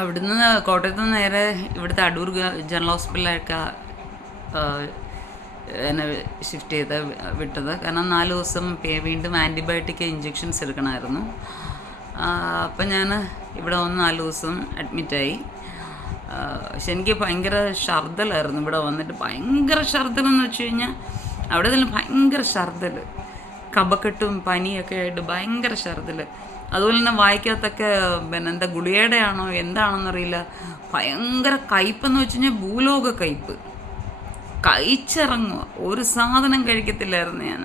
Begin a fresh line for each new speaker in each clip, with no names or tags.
അവിടുന്ന് കോട്ടയത്ത് നിന്ന് നേരെ ഇവിടുത്തെ അടൂർ ജനറൽ ഹോസ്പിറ്റലിലേക്ക് എന്നെ ഷിഫ്റ്റ് ചെയ്ത് വിട്ടത്. കാരണം നാല് ദിവസം വീണ്ടും ആന്റിബയോട്ടിക് ഇഞ്ചെക്ഷൻസ് എടുക്കണമായിരുന്നു. അപ്പം ഞാൻ ഇവിടെ വന്ന് നാല് ദിവസം അഡ്മിറ്റായി പക്ഷെ എനിക്ക് ഭയങ്കര ഛർദ്ദലായിരുന്നു ഇവിടെ വന്നിട്ട്. ഭയങ്കര ഛർദ്ദലെന്ന് വെച്ച് കഴിഞ്ഞാൽ അവിടെ തന്നെ ഭയങ്കര ഛർദ്ദൽ കപക്കെട്ടും പനിയൊക്കെ ആയിട്ട് ഭയങ്കര ഛർദ്ദൽ അതുപോലെ തന്നെ വായിക്കകത്തൊക്കെ പിന്നെ എന്താ ഗുളികയുടെ എന്താണെന്നറിയില്ല. ഭയങ്കര കയ്പെന്ന് വെച്ച് കഴിഞ്ഞാൽ ഭൂലോക കയ്പ് കഴിച്ചിറങ്ങുക ഒരു സാധനം കഴിക്കത്തില്ലായിരുന്നു ഞാൻ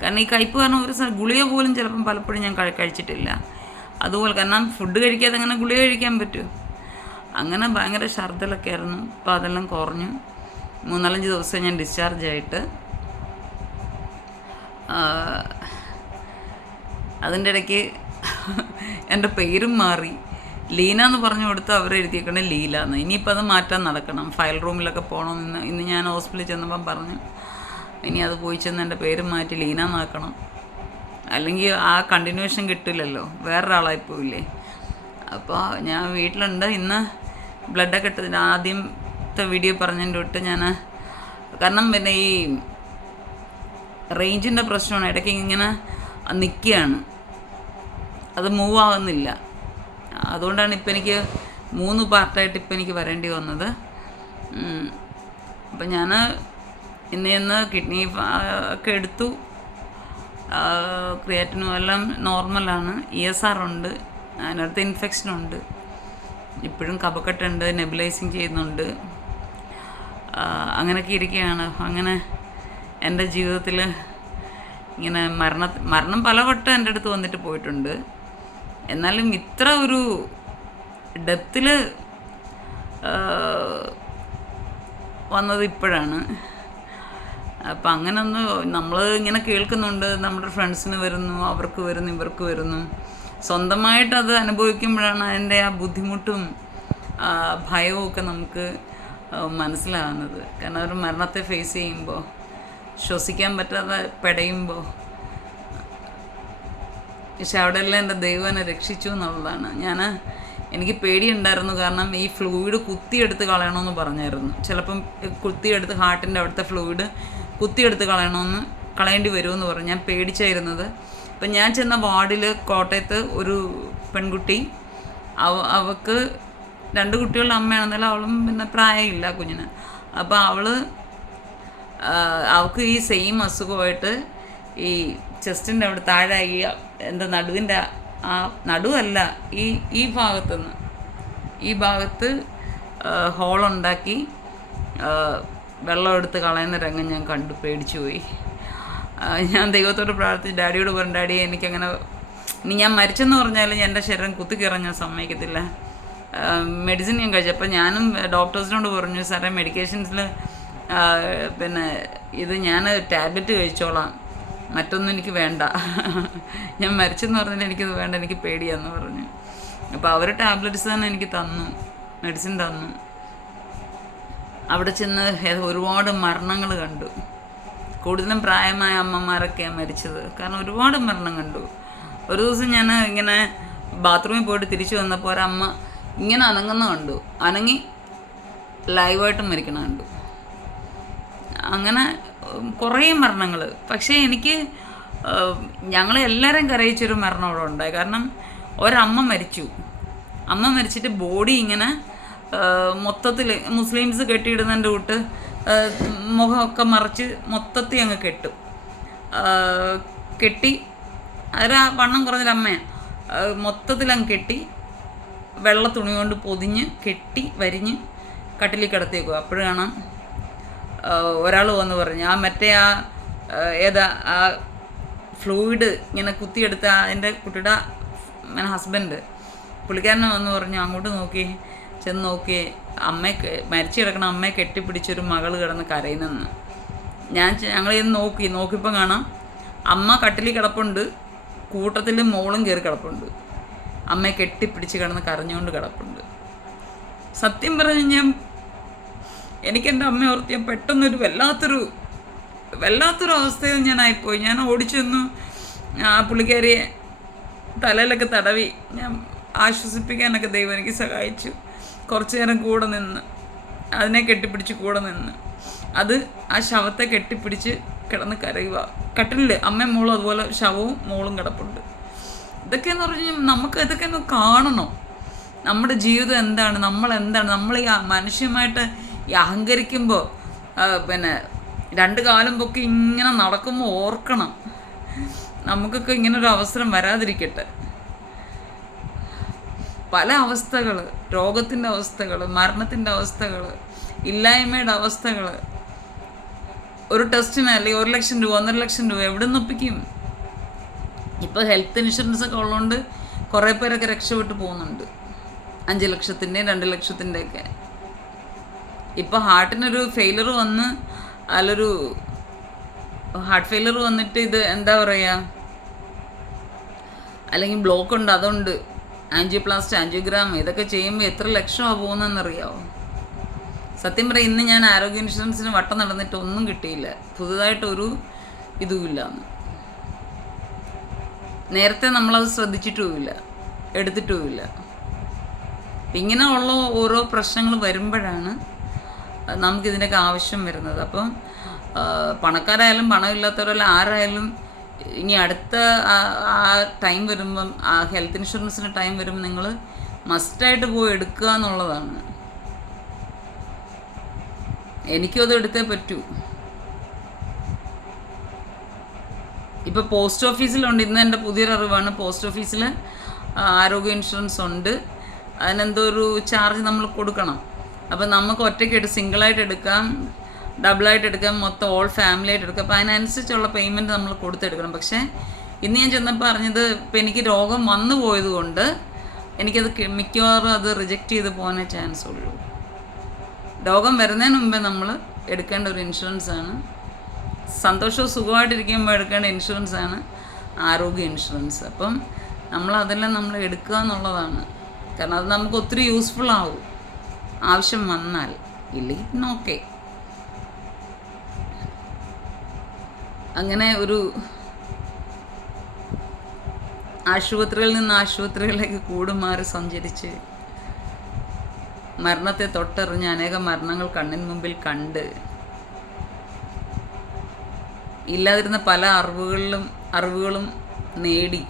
കാരണം ഈ കയ്പ് കാരണം ഒരു ഗുളിക പോലും ചിലപ്പം പലപ്പോഴും ഞാൻ കഴിച്ചിട്ടില്ല. അതുപോലെ കാരണം ഫുഡ് കഴിക്കാതെ അങ്ങനെ ഗുളിക കഴിക്കാൻ പറ്റുമോ അങ്ങനെ ഭയങ്കര ഛർദ്ദലൊക്കെ ആയിരുന്നു. അപ്പോൾ അതെല്ലാം കുറഞ്ഞു. മൂന്നാലഞ്ച് ദിവസം ഞാൻ ഡിസ്ചാർജ് ആയിട്ട് അതിന്റെ ഇടയ്ക്ക് എന്റെ പേരും മാറി. ലീന എന്ന് പറഞ്ഞു കൊടുത്ത് അവർ എഴുതിയേക്കണേ ലീല എന്ന് ഇനിയിപ്പോൾ അത് മാറ്റാൻ നടക്കണം. ഫയൽ റൂമിലൊക്കെ പോകണം ഇന്ന് ഞാൻ ഹോസ്പിറ്റലിൽ ചെന്നപ്പം പറഞ്ഞു. ഇനി അത് പോയി ചെന്ന് എന്റെ പേര് മാറ്റി ലീന എന്നാക്കണം അല്ലെങ്കിൽ ആ കണ്ടിന്യൂഷൻ കിട്ടില്ലല്ലോ. വേറൊരാളായി പോയില്ലേ. അപ്പോൾ ഞാൻ വീട്ടിലുണ്ട്. ഇന്ന് ബ്ലഡൊക്കെ ഇട്ടതിന് ആദ്യത്തെ വീഡിയോ പറഞ്ഞതിന്റെ തൊട്ട് ഞാൻ കാരണം പിന്നെ ഈ റേഞ്ചിന്റെ പ്രശ്നമാണ്. ഇടയ്ക്ക് ഇങ്ങനെ നിൽക്കുകയാണ് അത് മൂവ് ആവുന്നില്ല. അതുകൊണ്ടാണ് ഇപ്പം എനിക്ക് മൂന്ന് പാർട്ടായിട്ട് ഇപ്പം എനിക്ക് വരേണ്ടി വന്നത്. അപ്പം ഞാൻ ഇന്ന് ഇന്ന് കിഡ്നി ഒക്കെ എടുത്തു. ക്രിയാറ്റിനും എല്ലാം നോർമലാണ് ഇ എസ് ആർ ഉണ്ട്. അതിനകത്ത് ഇൻഫെക്ഷൻ ഉണ്ട്. ഇപ്പോഴും കപക്കെട്ടുണ്ട് നെബിലൈസിങ് ചെയ്യുന്നുണ്ട്. അങ്ങനെയൊക്കെ ഇരിക്കുകയാണ് അങ്ങനെ എന്റെ ജീവിതത്തിൽ ഇങ്ങനെ മരണ മരണം പലവട്ടം എന്റെ അടുത്ത് വന്നിട്ട് പോയിട്ടുണ്ട്. എന്നാലും ഇത്ര ഒരു ഡെത്തിൽ വന്നത് ഇപ്പോഴാണ്. അപ്പം അങ്ങനെ ഒന്ന് നമ്മൾ ഇങ്ങനെ കേൾക്കുന്നുണ്ട് നമ്മുടെ ഫ്രണ്ട്സിന് വരുന്നു അവർക്ക് വരുന്നു ഇവർക്ക് വരുന്നു. സ്വന്തമായിട്ട് അത് അനുഭവിക്കുമ്പോഴാണ് അതിന്റെ ആ ബുദ്ധിമുട്ടും ഭയവും ഒക്കെ നമുക്ക് മനസ്സിലാകുന്നത്. കാരണം അവർ മരണത്തെ ഫേസ് ചെയ്യുമ്പോൾ ശ്വസിക്കാൻ പറ്റാതെ പെടയുമ്പോൾ പക്ഷെ അവിടെയെല്ലാം എന്റെ ദൈവം എന്നെ രക്ഷിച്ചു എന്നുള്ളതാണ്. ഞാൻ എനിക്ക് പേടിയുണ്ടായിരുന്നു. കാരണം ഈ ഫ്ലൂയിഡ് കുത്തിയെടുത്ത് കളയണമെന്ന് പറഞ്ഞായിരുന്നു. ചിലപ്പം കുത്തിയെടുത്ത് ഹാർട്ടിന്റെ അവിടുത്തെ ഫ്ലൂയിഡ് കുത്തിയെടുത്ത് കളയണമെന്ന് കളയേണ്ടി വരുമെന്ന് പറഞ്ഞു. ഞാൻ പേടിച്ചായിരുന്നത്. അപ്പം ഞാൻ ചെന്ന വാർഡിൽ കോട്ടയത്ത് ഒരു പെൺകുട്ടി അവ അവൾക്ക് രണ്ട് കുട്ടികളുടെ അമ്മയാണെന്നാലും അവളും പിന്നെ പ്രായമില്ല കുഞ്ഞിന്. അപ്പോൾ അവൾ അവൾക്ക് ഈ സെയിം അസുഖമായിട്ട് ഈ ചെസ്റ്റിന്റെ അവിടെ താഴെ ഈ എന്താ നടുവിന്റെ ആ നടുവല്ല ഈ ഈ ഭാഗത്തുനിന്ന് ഈ ഭാഗത്ത് ഹോളുണ്ടാക്കി വെള്ളം എടുത്ത് കളയുന്ന രംഗം ഞാൻ കണ്ടു പേടിച്ചു പോയി. ഞാൻ ദൈവത്തോട് പ്രാർത്ഥിച്ച് ഡാഡിയോട് പറഞ്ഞു ഡാഡി എനിക്കങ്ങനെ ഇനി ഞാൻ മരിച്ചെന്ന് പറഞ്ഞാൽ എന്റെ ശരീരം കുത്തിക്കിറങ്ങാൻ ഞാൻ സമ്മതിക്കത്തില്ല മെഡിസിൻ ഞാൻ കഴിച്ചു. ഞാനും ഡോക്ടേഴ്സിനോട് പറഞ്ഞു സാറേ മെഡിക്കേഷൻസിൽ പിന്നെ ഇത് ഞാൻ ടാബ്ലറ്റ് കഴിച്ചോളാം. മറ്റൊന്നും എനിക്ക് വേണ്ട. ഞാൻ മരിച്ചെന്ന് പറഞ്ഞാൽ എനിക്കത് വേണ്ട എനിക്ക് പേടിയാന്ന് പറഞ്ഞു. അപ്പോൾ അവർ ടാബ്ലറ്റ്സ് തന്നെ എനിക്ക് തന്നു മെഡിസിൻ തന്നു. അവിടെ ചെന്ന് ഒരുപാട് മരണങ്ങൾ കണ്ടു. കൂടുതലും പ്രായമായ അമ്മമാരൊക്കെയാണ് മരിച്ചത്. കാരണം ഒരുപാട് മരണം കണ്ടു. ഒരു ദിവസം ഞാൻ ഇങ്ങനെ ബാത്റൂമിൽ പോയിട്ട് തിരിച്ചു വന്നപ്പോൾ ഒരമ്മ ഇങ്ങനെ അനങ്ങുന്ന കണ്ടു. അനങ്ങി ലൈവായിട്ട് മരിക്കണ കണ്ടു. അങ്ങനെ കുറേ മരണങ്ങൾ പക്ഷേ എനിക്ക് ഉം, ഞങ്ങളെ എല്ലാവരെയും കരയിച്ചൊരു മരണം അവിടെ ഉണ്ടായി. കാരണം ഒരമ്മ മരിച്ചു. അമ്മ മരിച്ചിട്ട് ബോഡി ഇങ്ങനെ മൊത്തത്തിൽ മുസ്ലിംസ് കെട്ടിയിടുന്നതിന്റെ കൂട്ട് മുഖമൊക്കെ മറിച്ച് മൊത്തത്തിൽ അങ്ങ് കെട്ടും. കെട്ടി അതൊരു വണ്ണം വണ്ണം കുറഞ്ഞൊരമ്മയാണ് മൊത്തത്തിൽ അങ്ങ് കെട്ടി വെള്ള തുണി കൊണ്ട് പൊതിഞ്ഞ് കെട്ടി വരിഞ്ഞ് കട്ടിലിൽ കിടത്തിയേക്കും അപ്പോഴാണ് ഒരാൾ വന്ന് പറഞ്ഞു ആ മറ്റേ ആ ഏതാ ആ ഫ്ലൂയിഡ് ഇങ്ങനെ കുത്തിയെടുത്ത എന്റെ കുട്ടിയുടെ ഹസ്ബൻഡ് പുള്ളിക്കാരനെ വന്ന് പറഞ്ഞു അങ്ങോട്ട് നോക്കി ചെന്ന് നോക്കി അമ്മയെ മരിച്ചു കിടക്കണ അമ്മയെ കെട്ടിപ്പിടിച്ചൊരു മകൾ കിടന്ന് കരയുന്നെന്ന്. ഞാൻ ഞങ്ങൾ ഇത് നോക്കി നോക്കിയപ്പോൾ കാണാം അമ്മ കട്ടിലിൽ കിടപ്പുണ്ട് കൂട്ടത്തിൽ മോളും കയറി കിടപ്പുണ്ട്. അമ്മയെ കെട്ടിപ്പിടിച്ച് കിടന്ന് കരഞ്ഞുകൊണ്ട് കിടപ്പുണ്ട്. സത്യം പറഞ്ഞു ഞാൻ എനിക്ക് എന്റെ അമ്മ ഓർത്ത് ഞാൻ പെട്ടെന്നൊരു വല്ലാത്തൊരു വല്ലാത്തൊരു അവസ്ഥയിൽ ഞാനായിപ്പോയി. ഞാൻ ഓടിച്ചെന്നു ആ പുള്ളിക്കാരിയെ തലയിലൊക്കെ തടവി ഞാൻ ആശ്വസിപ്പിക്കാനൊക്കെ ദൈവം എനിക്ക് സഹായിച്ചു. കുറച്ചു നേരം കൂടെ നിന്ന് അതിനെ കെട്ടിപ്പിടിച്ച് കൂടെ നിന്ന്. അത് ആ ശവത്തെ കെട്ടിപ്പിടിച്ച് കിടന്ന് കരയുക. കട്ടിലിൽ അമ്മയും മോളും അതുപോലെ ശവവും മോളും കിടപ്പുണ്ട്. ഇതൊക്കെയെന്ന് പറഞ്ഞു കഴിഞ്ഞാൽ നമുക്ക് ഇതൊക്കെ ഒന്ന് കാണണം. നമ്മുടെ ജീവിതം എന്താണ്? നമ്മൾ എന്താണ് നമ്മൾ ഈ മനുഷ്യമായിട്ട് ഈ അഹങ്കരിക്കുമ്പോൾ പിന്നെ രണ്ട് കാലം പൊക്കി ഇങ്ങനെ നടക്കുമ്പോൾ ഓർക്കണം. നമുക്കൊക്കെ ഇങ്ങനെ ഒരു അവസരം വരാതിരിക്കട്ടെ. പല അവസ്ഥകൾ രോഗത്തിന്റെ അവസ്ഥകൾ മരണത്തിന്റെ അവസ്ഥകൾ ഇല്ലായ്മയുടെ അവസ്ഥകൾ ഒരു ടെസ്റ്റിന് അല്ലെങ്കിൽ ഒരു ലക്ഷം രൂപ ഒന്നര ലക്ഷം രൂപ എവിടെ നിന്ന് ഒപ്പിക്കും ഇപ്പോൾ ഹെൽത്ത് ഇൻഷുറൻസ് ഒക്കെ ഉള്ളതുകൊണ്ട് കുറേ പേരൊക്കെ രക്ഷപ്പെട്ട് പോകുന്നുണ്ട്. അഞ്ച് ലക്ഷത്തിന്റെയും രണ്ട് ലക്ഷത്തിന്റെയൊക്കെ ഇപ്പോൾ ഹാർട്ടിനൊരു ഫെയിലർ വന്ന് അല്ലൊരു ഹാർട്ട് ഫെയിലർ വന്നിട്ട് ഇത് എന്താ പറയുക അല്ലെങ്കിൽ ബ്ലോക്ക് ഉണ്ട് അതുണ്ട്. ആൻജിയോപ്ലാസ്റ്റ് ആൻജിയോഗ്രാം ഇതൊക്കെ ചെയ്യുമ്പോൾ എത്ര ലക്ഷമാണ് പോകുന്നതെന്നറിയാമോ സത്യം പറയാം ഇന്ന് ഞാൻ ആരോഗ്യ ഇൻഷുറൻസിന് വട്ടം നടന്നിട്ട് ഒന്നും കിട്ടിയില്ല. പുതുതായിട്ട് ഒരു ഇതുമില്ല നേരത്തെ നമ്മളത് ശ്രദ്ധിച്ചിട്ടുമില്ല എടുത്തിട്ടുമില്ല. ഇങ്ങനെ ഉള്ള ഓരോ പ്രശ്നങ്ങൾ വരുമ്പോഴാണ് നമുക്കിതിന്റെയൊക്കെ ആവശ്യം വരുന്നത്. അപ്പം പണക്കാരായാലും പണമില്ലാത്തവരായാലും ആരായാലും ഇനി അടുത്ത ആ- ടൈം വരുമ്പം ആ ഹെൽത്ത് ഇൻഷുറൻസിന്റെ ടൈം വരുമ്പോൾ നിങ്ങൾ മസ്റ്റായിട്ട് പോയി എടുക്കുക എന്നുള്ളതാണ്. എനിക്കും അത് എടുത്തേ പറ്റൂ. ഇപ്പോൾ പോസ്റ്റ് ഓഫീസിലുണ്ട്. ഇന്ന് എന്റെ പുതിയൊരു അറിവാണ്. പോസ്റ്റ് ഓഫീസിൽ ആരോഗ്യ ഇൻഷുറൻസ് ഉണ്ട്. അതിനെന്തോ ഒരു ചാർജ് നമ്മൾ കൊടുക്കണം. അപ്പോൾ നമുക്ക് ഒറ്റയ്ക്ക് സിംഗിളായിട്ട് എടുക്കാം ഡബിളായിട്ട് എടുക്കാം മൊത്തം ഓൾ ഫാമിലി ആയിട്ട് എടുക്കാം. അപ്പോൾ അതിനനുസരിച്ചുള്ള പേയ്മെന്റ് നമ്മൾ കൊടുത്തെടുക്കണം. പക്ഷേ ഇന്ന് ഞാൻ ചെന്നപ്പോൾ പറഞ്ഞത് ഇപ്പം എനിക്ക് രോഗം വന്നു പോയതുകൊണ്ട് എനിക്കത് മിക്കവാറും അത് റിജക്റ്റ് ചെയ്ത് പോകാനേ ചാൻസ് ഉള്ളൂ. രോഗം വരുന്നതിന് മുമ്പേ നമ്മൾ എടുക്കേണ്ട ഒരു ഇൻഷുറൻസ് ആണ്. സന്തോഷവും സുഖമായിട്ടിരിക്കുമ്പോൾ എടുക്കേണ്ട ഇൻഷുറൻസ് ആണ് ആരോഗ്യ ഇൻഷുറൻസ് അപ്പം നമ്മൾ അതെല്ലാം നമ്മൾ എടുക്കുക എന്നുള്ളതാണ്. കാരണം അത് നമുക്ക് ഒത്തിരി യൂസ്ഫുൾ ആവും. ആവശ്യം വന്നാൽ ഇല്ലെങ്കിൽ നോക്കേ അങ്ങനെ ഒരു ആശുപത്രികളിൽ നിന്ന് ആശുപത്രികളിലേക്ക് കൂടുമാറി സഞ്ചരിച്ച് മരണത്തെ തൊട്ടറിഞ്ഞ് അനേകം മരണങ്ങൾ കണ്ണിന് മുമ്പിൽ കണ്ട് ഇല്ലാതിരുന്ന പല അറിവുകളിലും അറിവുകളും നേടി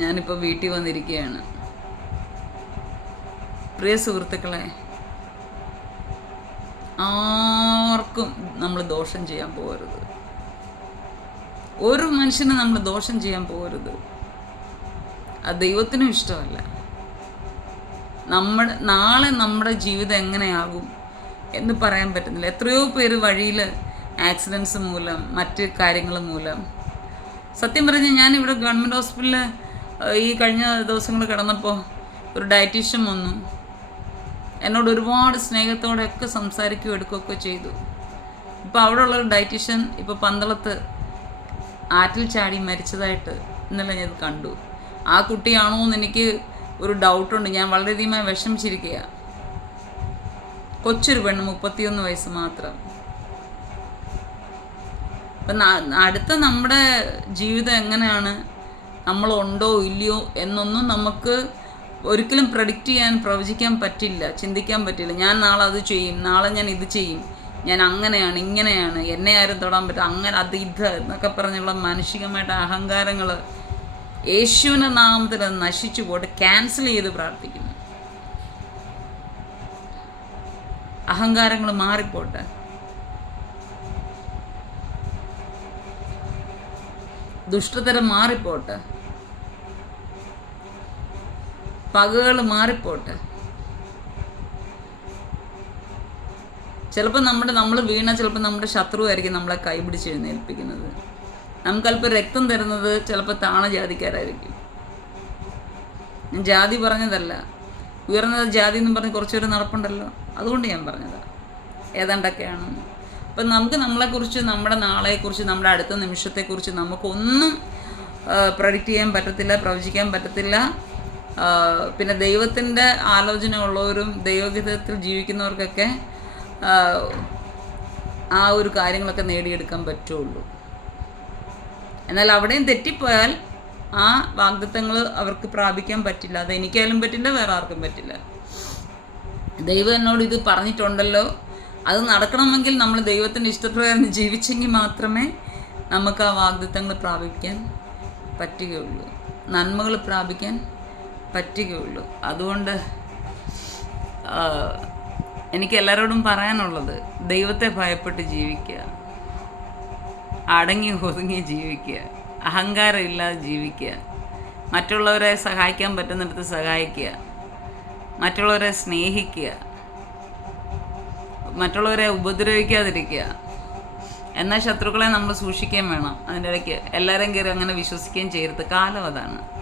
ഞാനിപ്പോൾ വീട്ടിൽ വന്നിരിക്കുകയാണ്. പ്രിയ സുഹൃത്തുക്കളെ ആർക്കും നമ്മൾ ദോഷം ചെയ്യാൻ പോകരുത്. ഒരു മനുഷ്യന് നമ്മൾ ദോഷം ചെയ്യാൻ പോകരുത്. അത് ദൈവത്തിനും ഇഷ്ടമല്ല. നമ്മുടെ നാളെ നമ്മുടെ ജീവിതം എങ്ങനെയാകും എന്ന് പറയാൻ പറ്റുന്നില്ല. എത്രയോ പേര് വഴിയിൽ ആക്സിഡൻസ് മൂലം മറ്റ് കാര്യങ്ങൾ മൂലം. സത്യം പറഞ്ഞാൽ ഞാനിവിടെ ഗവൺമെന്റ് ഹോസ്പിറ്റലിൽ ഈ കഴിഞ്ഞ ദിവസങ്ങൾ കിടന്നപ്പോൾ ഒരു ഡയറ്റീഷ്യൻ വന്നു. എന്നോട് ഒരുപാട് സ്നേഹത്തോടെയൊക്കെ സംസാരിക്കുകയും എടുക്കുകയൊക്കെ ചെയ്തു. ഇപ്പോൾ അവിടെ ഉള്ളൊരു ഡയറ്റീഷ്യൻ ഇപ്പോൾ പന്തളത്ത് ആറ്റിൽ ചാടി മരിച്ചതായിട്ട് ഇന്നലെ ഞാൻ കണ്ടു. ആ കുട്ടിയാണോ എന്ന് എനിക്ക് ഒരു ഡൗട്ടുണ്ട് ഞാൻ വളരെയധികമായി വിഷമിച്ചിരിക്കുക കൊച്ചൊരു പെണ്ണ് മുപ്പത്തിയൊന്ന് വയസ്സ് മാത്രം. അപ്പം അടുത്ത നമ്മുടെ ജീവിതം എങ്ങനെയാണ്? നമ്മളുണ്ടോ ഇല്ലയോ എന്നൊന്നും നമുക്ക് ഒരിക്കലും പ്രഡിക്റ്റ് ചെയ്യാൻ പ്രവചിക്കാൻ പറ്റില്ല ചിന്തിക്കാൻ പറ്റില്ല. ഞാൻ നാളെ അത് ചെയ്യും നാളെ ഞാൻ ഇത് ചെയ്യും. ഞാൻ അങ്ങനെയാണ് ഇങ്ങനെയാണ് എന്നെ ആരും തൊടാൻ പറ്റും അങ്ങനെ അത് ഇത് എന്നൊക്കെ പറഞ്ഞുള്ള മാനുഷികമായിട്ട് അഹങ്കാരങ്ങൾ യേശുവിന്റെ നാമത്തിൽ അത് നശിച്ചു പോയിട്ട് ക്യാൻസൽ ചെയ്ത് പ്രാർത്ഥിക്കുന്നു. അഹങ്കാരങ്ങൾ മാറിപ്പോട്ടെ. ദുഷ്ടതരം മാറിപ്പോട്ടെ. പകകൾ മാറിപ്പോട്ടെ. ചിലപ്പോൾ നമ്മുടെ നമ്മൾ വീണ ചിലപ്പോൾ നമ്മുടെ ശത്രുവായിരിക്കും നമ്മളെ കൈപിടിച്ച് എഴുന്നേൽപ്പിക്കുന്നത്. നമുക്കല്പം രക്തം തരുന്നത് ചിലപ്പോൾ താണ ജാതിക്കാരായിരിക്കും. ഞാൻ ജാതി പറഞ്ഞതല്ല. ഉയർന്ന ജാതി എന്ന് പറഞ്ഞ് കുറച്ചൊരു നടപ്പുണ്ടല്ലോ. അതുകൊണ്ട് ഞാൻ പറഞ്ഞതാണ് ഏതാണ്ടൊക്കെയാണ്. അപ്പം നമുക്ക് നമ്മളെക്കുറിച്ച് നമ്മുടെ നാളെക്കുറിച്ച് നമ്മുടെ അടുത്ത നിമിഷത്തെക്കുറിച്ച് നമുക്കൊന്നും പ്രഡിക്റ്റ് ചെയ്യാൻ പറ്റത്തില്ല പ്രവചിക്കാൻ പറ്റത്തില്ല. പിന്നെ ദൈവത്തിന്റെ ആലോചന ഉള്ളവരും ദൈവഗീതത്തിൽ ജീവിക്കുന്നവർക്കൊക്കെ ആ, ഒരു കാര്യങ്ങളൊക്കെ നേടിയെടുക്കാൻ പറ്റുള്ളൂ. എന്നാൽ അവിടെയും തെറ്റിപ്പോയാൽ ആ വാഗ്ദത്തങ്ങൾ അവർക്ക് പ്രാപിക്കാൻ പറ്റില്ല. അത് എനിക്കായാലും പറ്റില്ല വേറെ ആർക്കും പറ്റില്ല. ദൈവം എന്നോട് ഇത് പറഞ്ഞിട്ടുണ്ടല്ലോ. അത് നടക്കണമെങ്കിൽ നമ്മൾ ദൈവത്തിന്റെ ഇഷ്ടപ്രകാരം ജീവിച്ചെങ്കിൽ മാത്രമേ നമുക്ക് ആ വാഗ്ദത്തങ്ങൾ പ്രാപിക്കാൻ പറ്റുകയുള്ളൂ. നന്മകൾ പ്രാപിക്കാൻ പറ്റുകയുള്ളൂ. അതുകൊണ്ട് എനിക്ക് എല്ലാവരോടും പറയാനുള്ളത് ദൈവത്തെ ഭയപ്പെട്ട് ജീവിക്കുക. അടങ്ങി ഒതുങ്ങി ജീവിക്കുക. അഹങ്കാരം ഇല്ലാതെ ജീവിക്കുക. മറ്റുള്ളവരെ സഹായിക്കാൻ പറ്റുന്നിടത്ത് സഹായിക്കുക. മറ്റുള്ളവരെ സ്നേഹിക്കുക. മറ്റുള്ളവരെ ഉപദ്രവിക്കാതിരിക്കുക. എന്നാൽ ശത്രുക്കളെ നമ്മൾ സൂക്ഷിക്കുകയും വേണം. അതിന്റെ ഇടയ്ക്ക് എല്ലാവരും കയറി അങ്ങനെ വിശ്വസിക്കുകയും ചെയ്യരുത്. കാലം അതാണ്.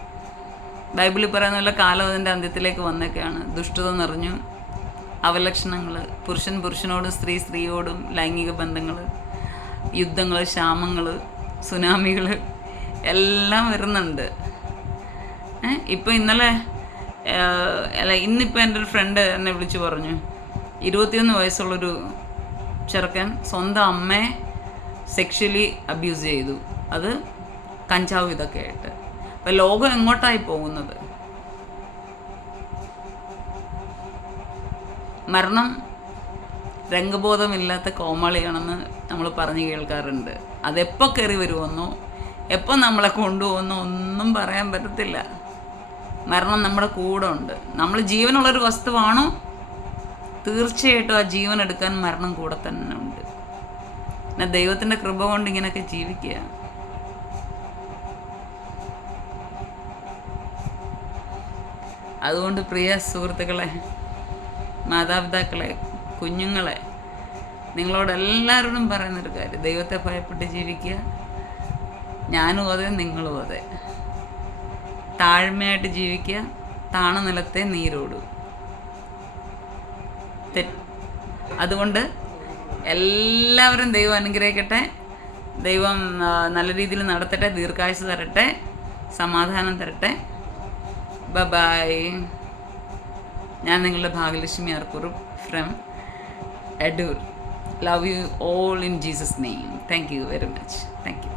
ബൈബിളിൽ പറയുന്ന പോലെ കാലം അതിന്റെ അന്ത്യത്തിലേക്ക് വന്നൊക്കെയാണ്. ദുഷ്ടത നിറഞ്ഞു. അവലക്ഷണങ്ങൾ പുരുഷൻ പുരുഷനോടും സ്ത്രീ സ്ത്രീയോടും ലൈംഗിക ബന്ധങ്ങൾ യുദ്ധങ്ങൾ ക്ഷാമങ്ങൾ സുനാമികൾ എല്ലാം വരുന്നുണ്ട്. ഇപ്പോൾ ഇപ്പം ഇന്നലെ അല്ല ഇന്നിപ്പോൾ എന്റെ ഒരു ഫ്രണ്ട് എന്നെ വിളിച്ചു പറഞ്ഞു. ഇരുപത്തിയൊന്ന് വയസ്സുള്ളൊരു ചെറുക്കൻ സ്വന്തം അമ്മയെ സെക്ഷലി അബ്യൂസ് ചെയ്തു. അത് കഞ്ചാവ് ഇതൊക്കെ ആയിട്ട് അപ്പം ലോകം എങ്ങോട്ടായി പോകുന്നത്? മരണം രംഗബോധമില്ലാത്ത കോമാളിയാണെന്ന് നമ്മൾ പറഞ്ഞു കേൾക്കാറുണ്ട്. അതെപ്പോൾ കയറി വരുമെന്നോ എപ്പോൾ നമ്മളെ കൊണ്ടുപോകുന്നോ ഒന്നും പറയാൻ പറ്റത്തില്ല. മരണം നമ്മുടെ കൂടെ ഉണ്ട്. നമ്മൾ ജീവനുള്ളൊരു വസ്തുവാണോ? തീർച്ചയായിട്ടും ആ ജീവൻ എടുക്കാൻ മരണം കൂടെ തന്നെ ഉണ്ട്. പിന്നെ ദൈവത്തിന്റെ കൃപ കൊണ്ട് ഇങ്ങനെയൊക്കെ ജീവിക്കുക. അതുകൊണ്ട് പ്രിയ സുഹൃത്തുക്കളെ മാതാപിതാക്കളെ കുഞ്ഞുങ്ങളെ നിങ്ങളോട് എല്ലാവരോടും പറയുന്നൊരു കാര്യം. ദൈവത്തെ ഭയപ്പെട്ട് ജീവിക്കുക. ഞാനും അതെ നിങ്ങളും അതെ. താഴ്മയായിട്ട് ജീവിക്കുക. താണ നിലത്തെ നീരോടും. അതുകൊണ്ട് എല്ലാവരും ദൈവം അനുഗ്രഹിക്കട്ടെ. ദൈവം നല്ല രീതിയിൽ നടത്തട്ടെ ദീർഘായുസ് തരട്ടെ സമാധാനം തരട്ടെ. ബൈ ഞാൻ നിങ്ങളുടെ Bhagyalakshmi അർക്കുറു from Edoor love you all in Jesus name thank you very much thank you